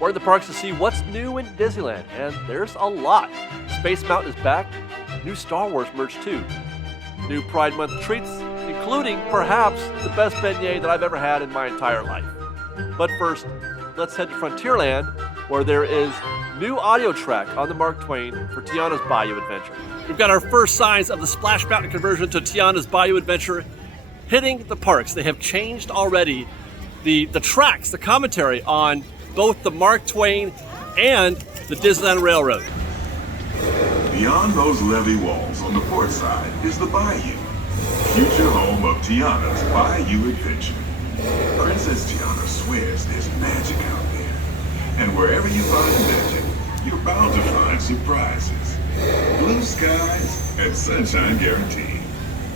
We're in the parks to see what's new in Disneyland, and there's a lot. Space Mountain is back, new Star Wars merch too, new Pride Month treats, including perhaps the best beignet that I've ever had in my entire life. But first, let's head to Frontierland, where there is new audio track on the Mark Twain for Tiana's Bayou Adventure. We've got our first signs of the Splash Mountain conversion to Tiana's Bayou Adventure hitting the parks. They have changed already the tracks, the commentary on both the Mark Twain and the Disneyland Railroad. Beyond those levee walls on the port side is the Bayou, future home of Tiana's Bayou Adventure. Princess Tiana swears there's magic out there, and wherever you find magic, you're bound to find surprises. Blue skies and sunshine guaranteed.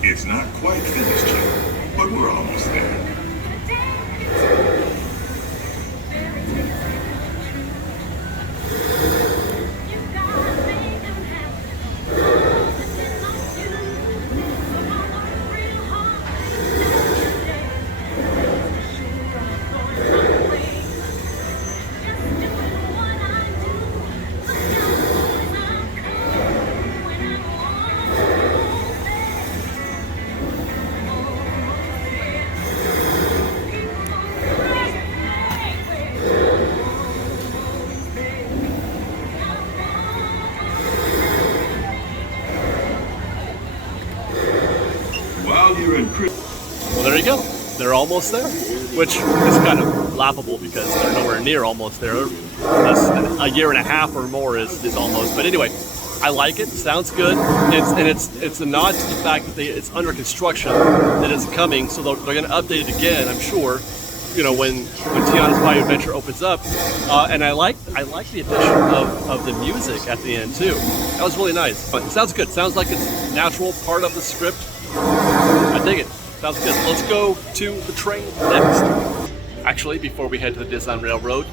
It's not quite finished yet, but we're almost there. Well, there you go. They're almost there, which is kind of laughable because they're nowhere near almost there. A year and a half or more is almost. But anyway, I like it. Sounds good. It's a nod to the fact that it's under construction, that it's coming. So they're going to update it again, I'm sure. You know, when Tiana's Bayou Adventure opens up, and I like the addition of the music at the end too. That was really nice. But it sounds good. Sounds like it's natural part of the script. I dig it. Sounds good. Let's go to the train next. Actually, before we head to the Disneyland Railroad,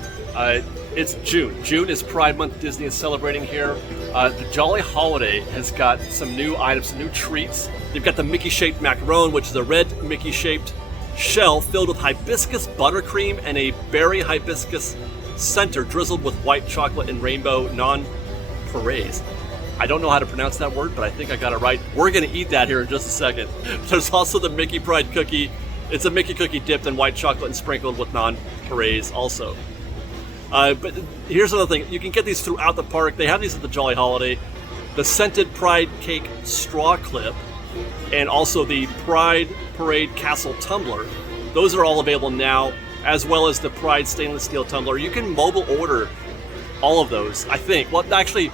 it's June. June is Pride Month. Disney is celebrating here. The Jolly Holiday has got some new items, some new treats. They've got the Mickey-shaped macaron, which is a red Mickey-shaped shell filled with hibiscus buttercream and a berry hibiscus center drizzled with white chocolate and rainbow non-purees. I don't know how to pronounce that word, but I think I got it right. We're going to eat that here in just a second. There's also the Mickey Pride cookie. It's a Mickey cookie dipped in white chocolate and sprinkled with non-purees also. But here's another thing. You can get these throughout the park. They have these at the Jolly Holiday. The scented Pride cake straw clip and also the Pride Parade Castle tumbler. Those are all available now, as well as the Pride stainless steel tumbler. You can mobile order all of those, I think. Well, actually,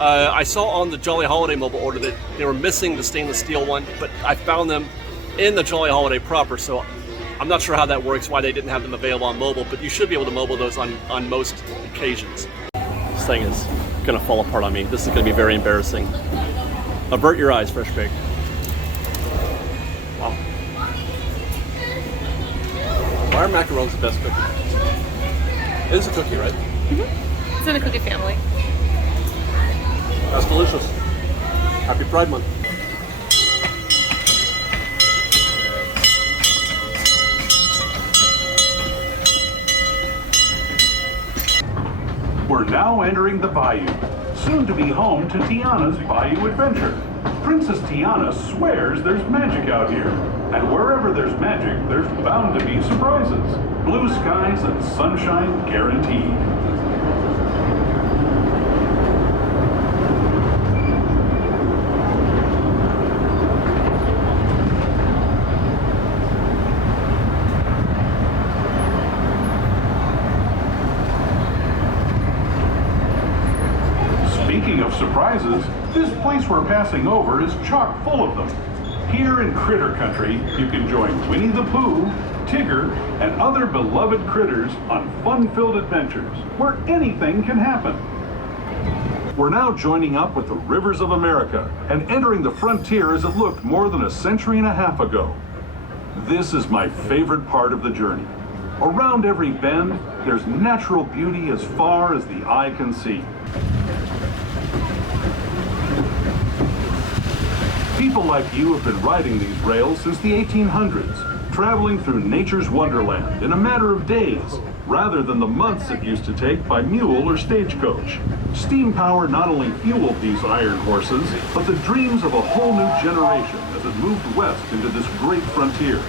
I saw on the Jolly Holiday mobile order that they were missing the stainless steel one, but I found them in the Jolly Holiday proper, so I'm not sure how that works, why they didn't have them available on mobile, but you should be able to mobile those on most occasions. This thing is gonna fall apart on me. This is gonna be very embarrassing. Avert your eyes, Fresh Baked. Wow. Why are macarons the best cookie? It is a cookie, right? Mm-hmm. It's in the cookie family. That's delicious. Happy Pride Month. We're now entering the Bayou, soon to be home to Tiana's Bayou Adventure. Princess Tiana swears there's magic out here, and wherever there's magic, there's bound to be surprises. Blue skies and sunshine guaranteed. Speaking of surprises, this place we're passing over is chock full of them. Here in Critter Country, you can join Winnie the Pooh, Tigger, and other beloved critters on fun-filled adventures where anything can happen. We're now joining up with the rivers of America and entering the frontier as it looked more than a century and a half ago. This is my favorite part of the journey. Around every bend, there's natural beauty as far as the eye can see. People like you have been riding these rails since the 1800s, traveling through nature's wonderland in a matter of days, rather than the months it used to take by mule or stagecoach. Steam power not only fueled these iron horses, but the dreams of a whole new generation as it moved west into this great frontier.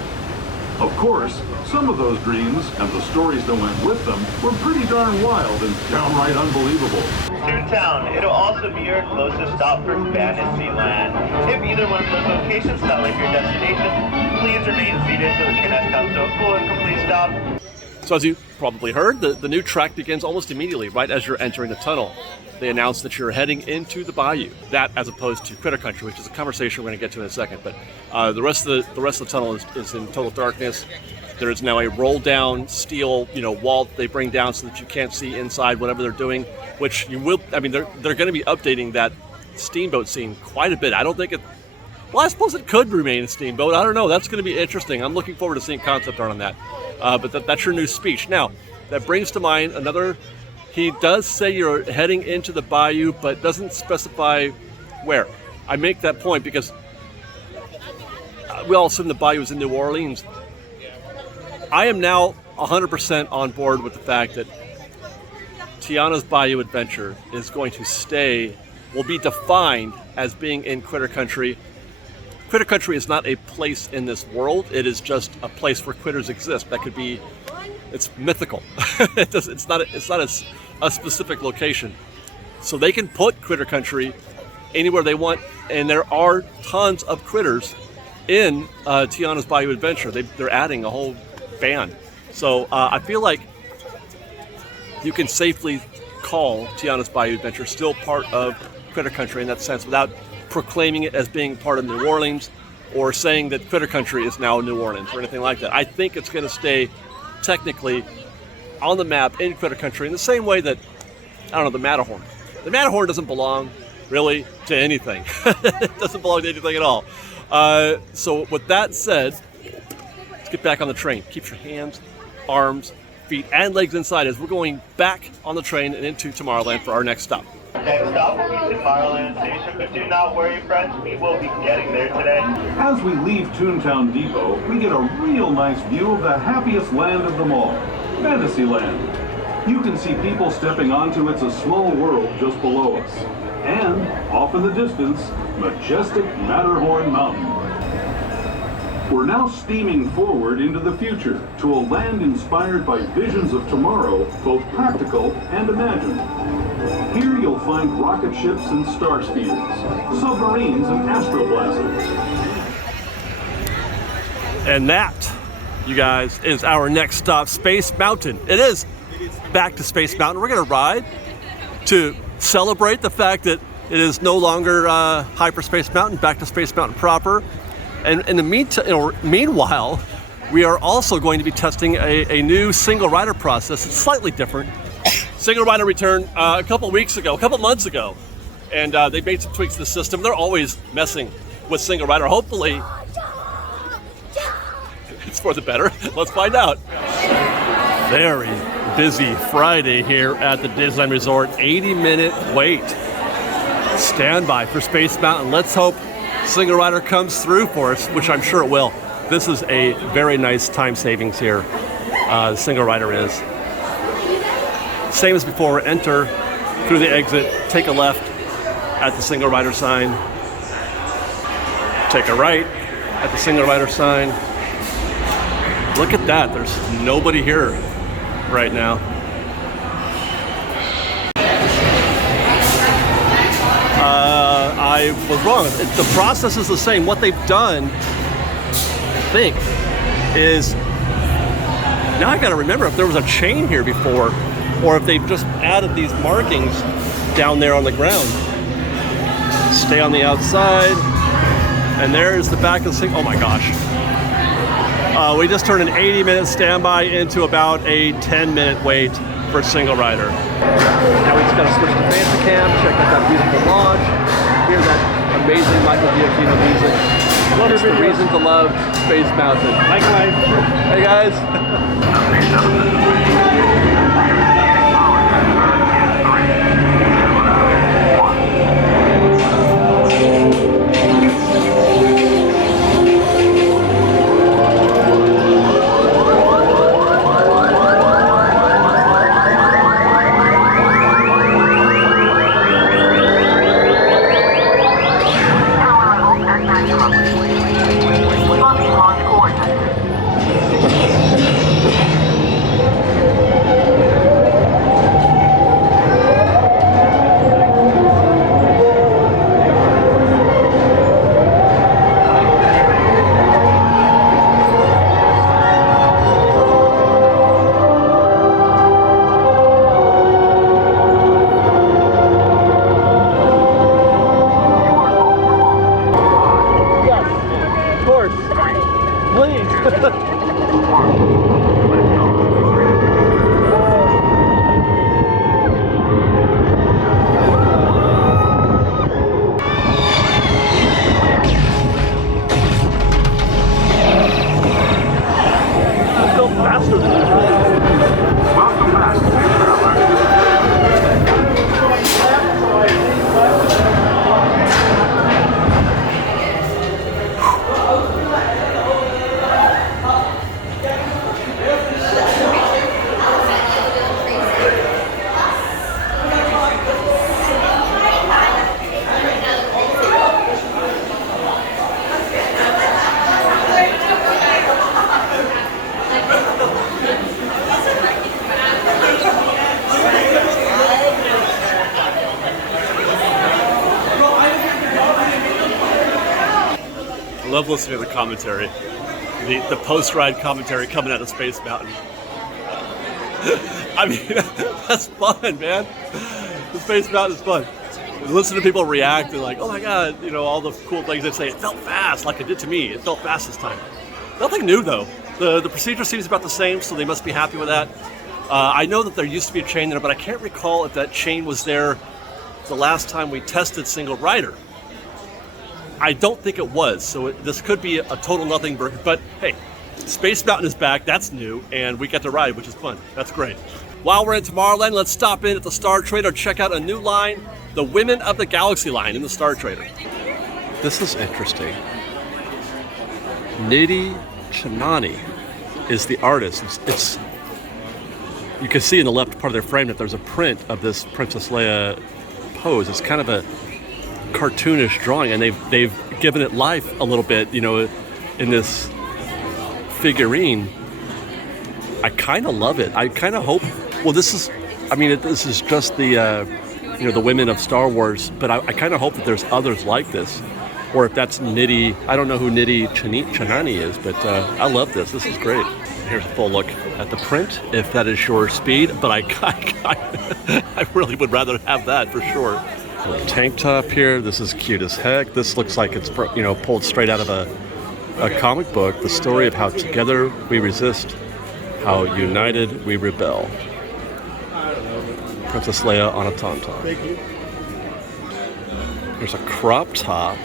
Of course, some of those dreams and the stories that went with them were pretty darn wild and downright unbelievable. Toontown. It'll also be your closest stop for Fantasyland. If either one of those locations sound like your destination, please remain seated so the train has come to a full and complete stop. So as you probably heard, the new track begins almost immediately, right as you're entering the tunnel. They announced that you're heading into the bayou. That as opposed to Critter Country, which is a conversation we're going to get to in a second. But the rest of the tunnel is in total darkness. There is now a roll-down steel, wall that they bring down so that you can't see inside whatever they're doing. Which you will. I mean, they're going to be updating that steamboat scene quite a bit. I don't think it. Well, I suppose it could remain a steamboat. I don't know. That's going to be interesting. I'm looking forward to seeing concept art on that. But that's your new speech. Now, that brings to mind another. He does say you're heading into the bayou, but doesn't specify where. I make that point because we all assume the bayou is in New Orleans. I am now 100% on board with the fact that Tiana's Bayou Adventure is going to will be defined as being in Critter Country. Critter Country is not a place in this world. It is just a place where critters exist. That could be, it's mythical. It's not a specific location. So they can put Critter Country anywhere they want, and there are tons of critters in Tiana's Bayou Adventure. They're adding a whole band. So I feel like you can safely call Tiana's Bayou Adventure still part of Critter Country in that sense without proclaiming it as being part of New Orleans or saying that Critter Country is now New Orleans or anything like that. I think it's going to stay technically on the map in Critter Country in the same way that, the Matterhorn. The Matterhorn doesn't belong really to anything. It doesn't belong to anything at all. So with that said, let's get back on the train. Keep your hands, arms, feet, and legs inside as we're going back on the train and into Tomorrowland for our next stop. Next stop will be Tomorrowland Station, but do not worry, friends, we will be getting there today. As we leave Toontown Depot, we get a real nice view of the happiest land of them all, Fantasyland. You can see people stepping onto It's a Small World just below us. And, off in the distance, majestic Matterhorn Mountain. We're now steaming forward into the future to a land inspired by visions of tomorrow, both practical and imagined. Here you'll find rocket ships and star speeders, submarines and astroblasters. And that, you guys, is our next stop, Space Mountain. It is back to Space Mountain. We're going to ride to celebrate the fact that it is no longer Hyperspace Mountain, back to Space Mountain proper. And in the meanwhile, we are also going to be testing a new single rider process. It's slightly different. Single rider returned a couple months ago, and they made some tweaks to the system. They're always messing with single rider. Hopefully, it's for the better. Let's find out. Very busy Friday here at the Disneyland Resort. 80-minute wait. Standby for Space Mountain. Let's hope single rider comes through for us, which I'm sure it will. This is a very nice time savings here. The single rider is. Same as before, enter through the exit, take a left at the single rider sign, take a right at the single rider sign. Look at that, there's nobody here right now. I was wrong. The process is the same. What they've done, I think, is now I got to remember if there was a chain here before, or if they've just added these markings down there on the ground. Stay on the outside, and there's the back of the single. Oh my gosh! We just turned an 80-minute standby into about a 10-minute wait for single rider. Now we just got to switch to Fancy Cam, check out that beautiful lodge, hear that amazing Michael Giacchino music. Just the reason to love Space Mountain. Likewise. Hey guys. love listening to the commentary. The post-ride commentary coming out of Space Mountain. I mean, that's fun, man. The Space Mountain is fun. Listen to people react and like, oh my God, you know, all the cool things they say. It felt fast, like it did to me. It felt fast this time. Nothing new though. The procedure seems about the same, so they must be happy with that. I know that there used to be a chain there, but I can't recall if that chain was there the last time we tested single rider. I don't think it was, so this could be a total nothing burger. But hey, Space Mountain is back. That's new, and we get to ride, which is fun. That's great. While we're in Tomorrowland, let's stop in at the Star Trader, check out a new line, the Women of the Galaxy line in the Star Trader. This is interesting. Nidhi Chanani is the artist. It's you can see in the left part of their frame that there's a print of this Princess Leia pose. It's kind of a cartoonish drawing, and they've given it life a little bit, you know, in this figurine. I kind of love it. I kind of hope. Well, this is just the you know, the women of Star Wars, but I kind of hope that there's others like this, or if that's Nidhi. I don't know who Nidhi Chanani is, but I love this. This is great. Here's a full look at the print, if that is your speed, but I really would rather have that for sure. A little tank top here. This is cute as heck. This looks like it's, you know, pulled straight out of a comic book. The story of how together we resist, how united we rebel. Princess Leia on a tauntaun. There's a crop top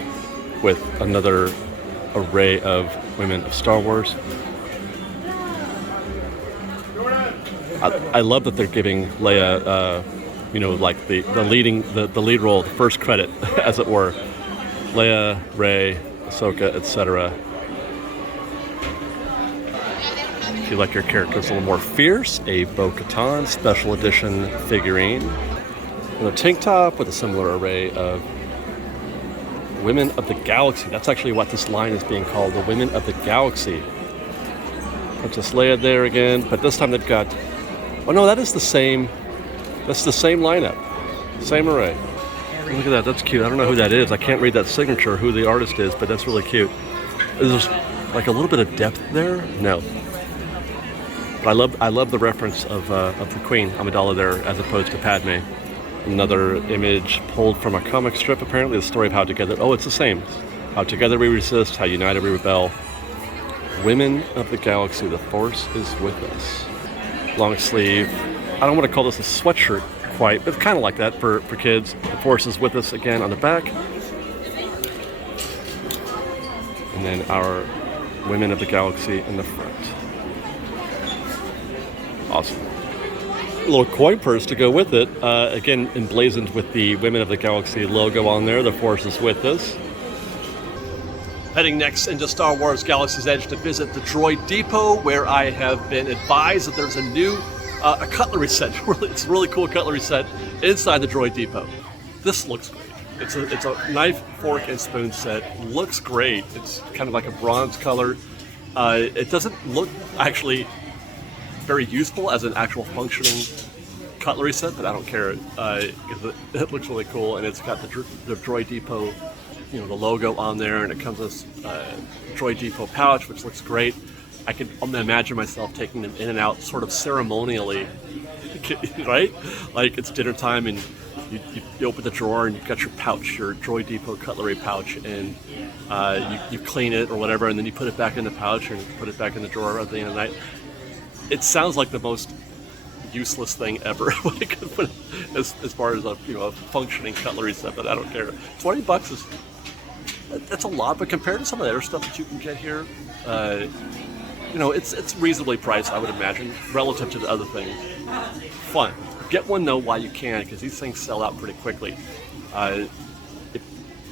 with another array of women of Star Wars. I love that they're giving Leia, you know, like the lead role, the first credit, as it were. Leia, Rey, Ahsoka, etc. If you like your characters a little more fierce, a Bo-Katan special edition figurine. And a tank top with a similar array of Women of the Galaxy. That's actually what this line is being called, the Women of the Galaxy. Princess Leia there again, but this time they've got, oh no, that is the same, that's the same lineup, same array. Look at that, that's cute. I don't know who that is. I can't read that signature, who the artist is, but that's really cute. Is there like a little bit of depth there? No. But I love the reference of the Queen Amidala there, as opposed to Padme. Another image pulled from a comic strip, apparently, the story of how together, oh, it's the same. How together we resist, how united we rebel. Women of the Galaxy, the Force is with us. Long sleeve. I don't want to call this a sweatshirt quite, but it's kind of like that for kids. The Force is with us again on the back. And then our Women of the Galaxy in the front. Awesome. A little coin purse to go with it. Again, emblazoned with the Women of the Galaxy logo on there. The Force is with us. Heading next into Star Wars Galaxy's Edge to visit the Droid Depot, where I have been advised that there's a new a cutlery set. It's a really cool cutlery set inside the Droid Depot. This looks great. It's a knife, fork, and spoon set. Looks great. It's kind of like a bronze color. It doesn't look actually very useful as an actual functioning cutlery set, but I don't care because it looks really cool, and it's got the Droid Depot, you know, the logo on there, and it comes with a Droid Depot pouch, which looks great. I can imagine myself taking them in and out sort of ceremonially, right? Like it's dinner time and you open the drawer and you've got your pouch, your Droid Depot cutlery pouch, and you clean it or whatever, and then you put it back in the pouch and put it back in the drawer at the end of the night. It sounds like the most useless thing ever as far as a functioning cutlery set, but I don't care. $20 that's a lot, but compared to some of the other stuff that you can get here, it's reasonably priced, I would imagine, relative to the other things. Fun. Get one though while you can, because these things sell out pretty quickly. You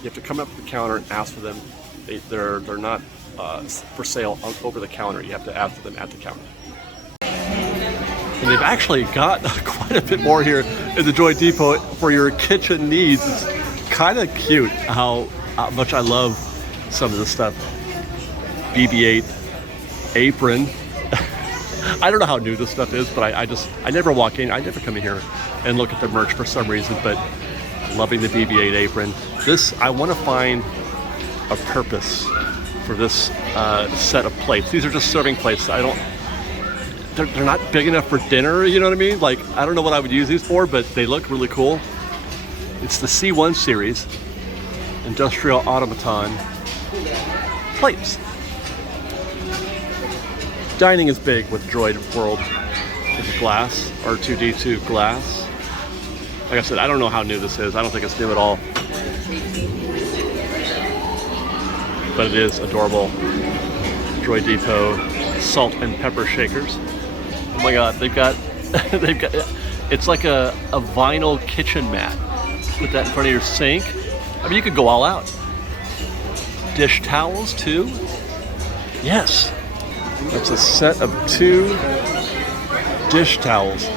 have to come up to the counter and ask for them. They're not for sale over the counter. You have to ask for them at the counter. And they've actually got quite a bit more here in the Droid Depot for your kitchen needs. It's kind of cute how much I love some of this stuff. BB-8 apron. I don't know how new this stuff is, but I never walk in, I never come in here and look at the merch for some reason, but loving the BB-8 apron. This, I want to find a purpose for this set of plates. These are just serving plates. They're not big enough for dinner, you know what I mean? Like, I don't know what I would use these for, but they look really cool. It's the C1 series, Industrial Automaton plates. Dining is big with Droid World. It's glass, R2-D2 glass. Like I said, I don't know how new this is. I don't think it's new at all. But it is adorable. Droid Depot salt and pepper shakers. Oh my god, they've got it's like a vinyl kitchen mat. Put that in front of your sink. I mean, you could go all out. Dish towels too. Yes. That's a set of 2 dish towels.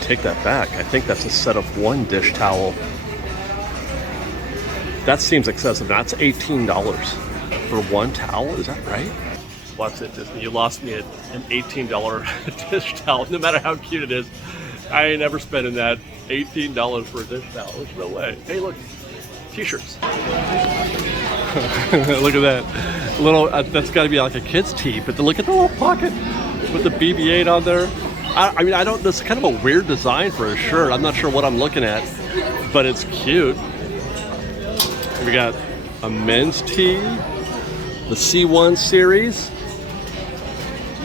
Take that back. I think that's a set of 1 dish towel. That seems excessive. That's $18 for 1 towel. Is that right? What's it, Disney? You lost me at an $18 dish towel. No matter how cute it is, I ain't ever spending that $18 for a dish towel. There's no way. Hey, look, t-shirts. Look at that. Little. That's got to be like a kid's tee. But look at the little pocket with the BB-8 on there. I mean, I don't. This is kind of a weird design for a shirt. I'm not sure what I'm looking at, but it's cute. We got a men's tee, the C1 series,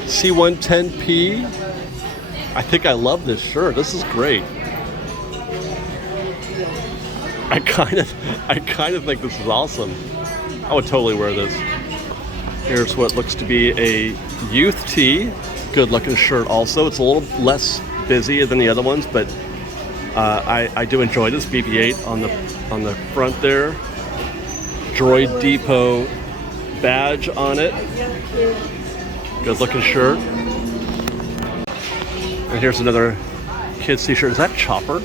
C110P. I think I love this shirt. This is great. I kind of think this is awesome. I would totally wear this. Here's what looks to be a youth tee. Good looking shirt also. It's a little less busy than the other ones, but I do enjoy this BB-8 on the front there. Droid Depot badge on it. Good looking shirt. And here's another kids t-shirt. Is that Chopper?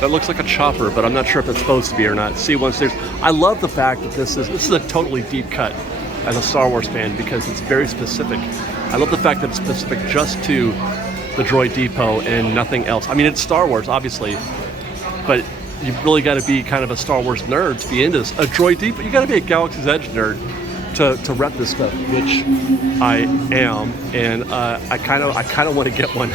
That looks like a Chopper, but I'm not sure if it's supposed to be or not. C1 series. I love the fact that this is a totally deep cut as a Star Wars fan because it's very specific. I love the fact that it's specific just to the Droid Depot and nothing else. I mean, it's Star Wars, obviously, but you've really got to be kind of a Star Wars nerd to be into this. A Droid Depot, you got to be a Galaxy's Edge nerd to rep this stuff, which I am, and I kind of want to get one.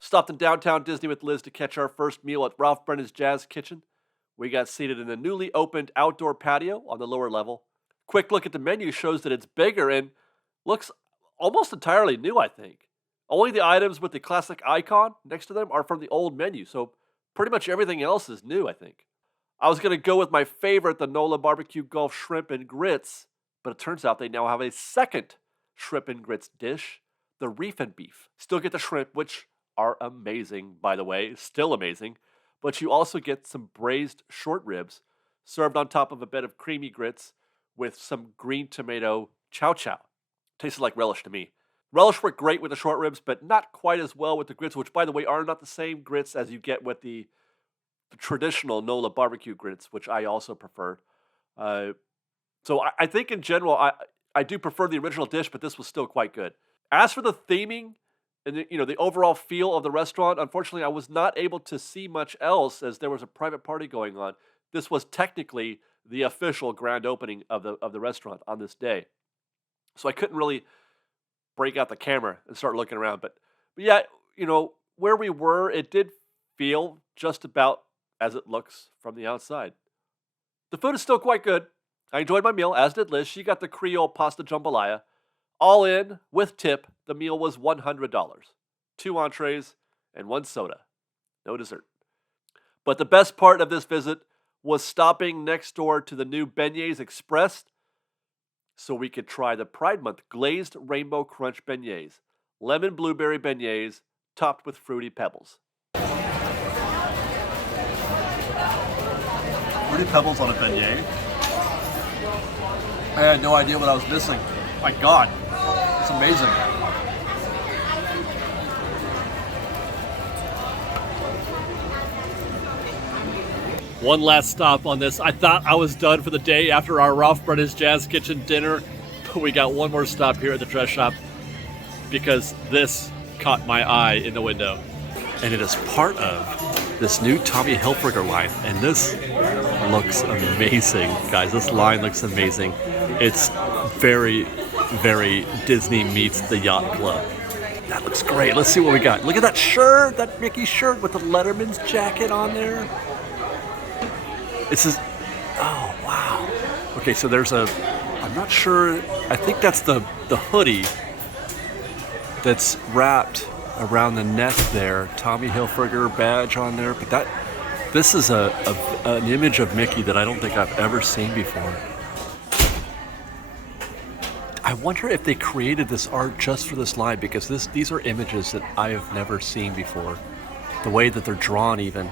Stopped in downtown Disney with Liz to catch our first meal at Ralph Brennan's Jazz Kitchen. We got seated in the newly opened outdoor patio on the lower level. Quick look at the menu shows that it's bigger and looks almost entirely new, I think. Only the items with the classic icon next to them are from the old menu, so pretty much everything else is new, I think. I was going to go with my favorite, the Nola Barbecue Gulf Shrimp and Grits, but it turns out they now have a second shrimp and grits dish, the Reef and Beef. Still get the shrimp, which are amazing, by the way, still amazing, but you also get some braised short ribs served on top of a bed of creamy grits with some green tomato chow chow. Tasted like relish to me. Relish worked great with the short ribs, but not quite as well with the grits, which, by the way, are not the same grits as you get with the traditional Nola barbecue grits, which I also prefer. So I think in general, I do prefer the original dish, but this was still quite good. As for the theming and the overall feel of the restaurant, unfortunately, I was not able to see much else as there was a private party going on. This was technically the official grand opening of the restaurant on this day, so I couldn't really break out the camera and start looking around. But yeah, where we were, it did feel just about as it looks from the outside. The food is still quite good. I enjoyed my meal, as did Liz. She got the Creole pasta jambalaya. All in, with tip, the meal was $100. 2 entrees and 1 soda. No dessert. But the best part of this visit was stopping next door to the new Beignets Express so we could try the Pride Month glazed rainbow crunch beignets. Lemon blueberry beignets topped with fruity pebbles. Fruity pebbles on a beignet? I had no idea what I was missing. My God, it's amazing. One last stop on this. I thought I was done for the day after our Ralph Brennan's Jazz Kitchen dinner, but we got one more stop here at the dress shop because this caught my eye in the window. And it is part of this new Tommy Hilfiger line, and this looks amazing, guys. This line looks amazing. It's very, very Disney meets the yacht club. That looks great. Let's see what we got. Look at that shirt, that Mickey shirt with the Letterman's jacket on there. It says, oh wow. Okay, so there's a, I'm not sure, I think that's the hoodie that's wrapped around the neck there. Tommy Hilfiger badge on there, but this is an image of Mickey that I don't think I've ever seen before. I wonder if they created this art just for this line, because these are images that I have never seen before. The way that they're drawn even.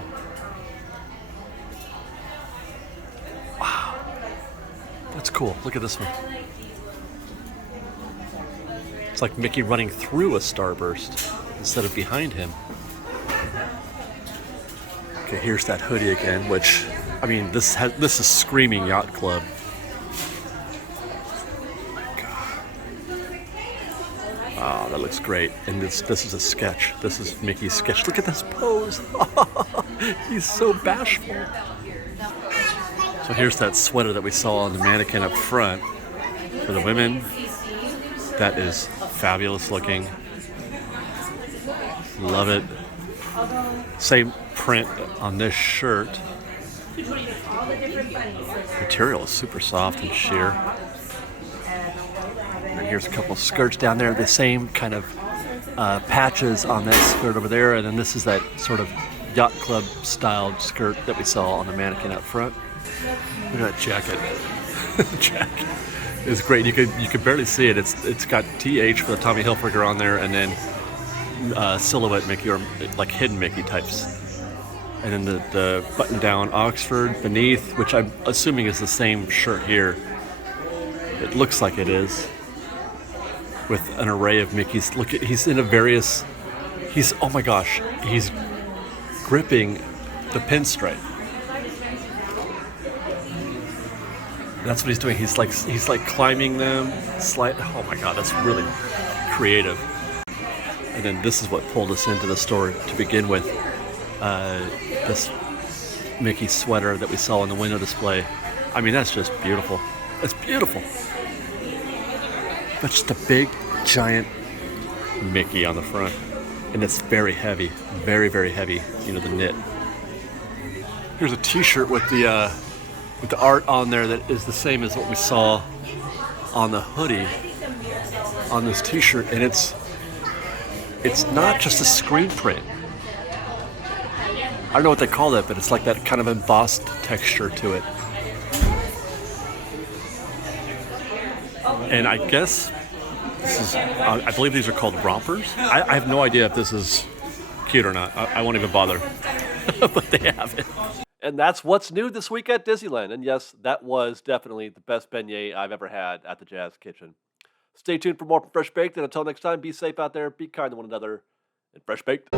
Wow. That's cool. Look at this one. It's like Mickey running through a starburst instead of behind him. Okay, here's that hoodie again, which, I mean, this is screaming yacht club. Oh, that looks great. And this is a sketch. This is Mickey's sketch. Look at this pose. He's so bashful. So here's that sweater that we saw on the mannequin up front for the women. That is fabulous looking. Love it. Same print on this shirt. Material is super soft and sheer. And here's a couple skirts down there, the same kind of patches on that skirt over there, and then this is that sort of yacht club styled skirt that we saw on the mannequin up front. Look at that jacket. The jacket is great. You could barely see it. It's got TH for the Tommy Hilfiger on there, and then silhouette Mickey, or like hidden Mickey types. And then the button down Oxford beneath, which I'm assuming is the same shirt here. It looks like it is. With an array of Mickeys. Look at, he's in a various, oh my gosh, he's gripping the pinstripe. That's what he's doing. He's like climbing them. Oh my god, that's really creative. And then this is what pulled us into the store to begin with. This Mickey sweater that we saw in the window display. I mean, that's just beautiful. It's beautiful. That's just a big, giant Mickey on the front. And it's very heavy. Very, very heavy. You know, the knit. Here's a t-shirt with the art on there that is the same as what we saw on the hoodie on this t-shirt. And it's not just a screen print. I don't know what they call that, but it's like that kind of embossed texture to it. And I guess this is, I believe these are called rompers. I have no idea if this is cute or not. I won't even bother. But they have it. And that's what's new this week at Disneyland. And yes, that was definitely the best beignet I've ever had at the Jazz Kitchen. Stay tuned for more from Fresh Baked. And until next time, be safe out there, be kind to one another, and Fresh Baked.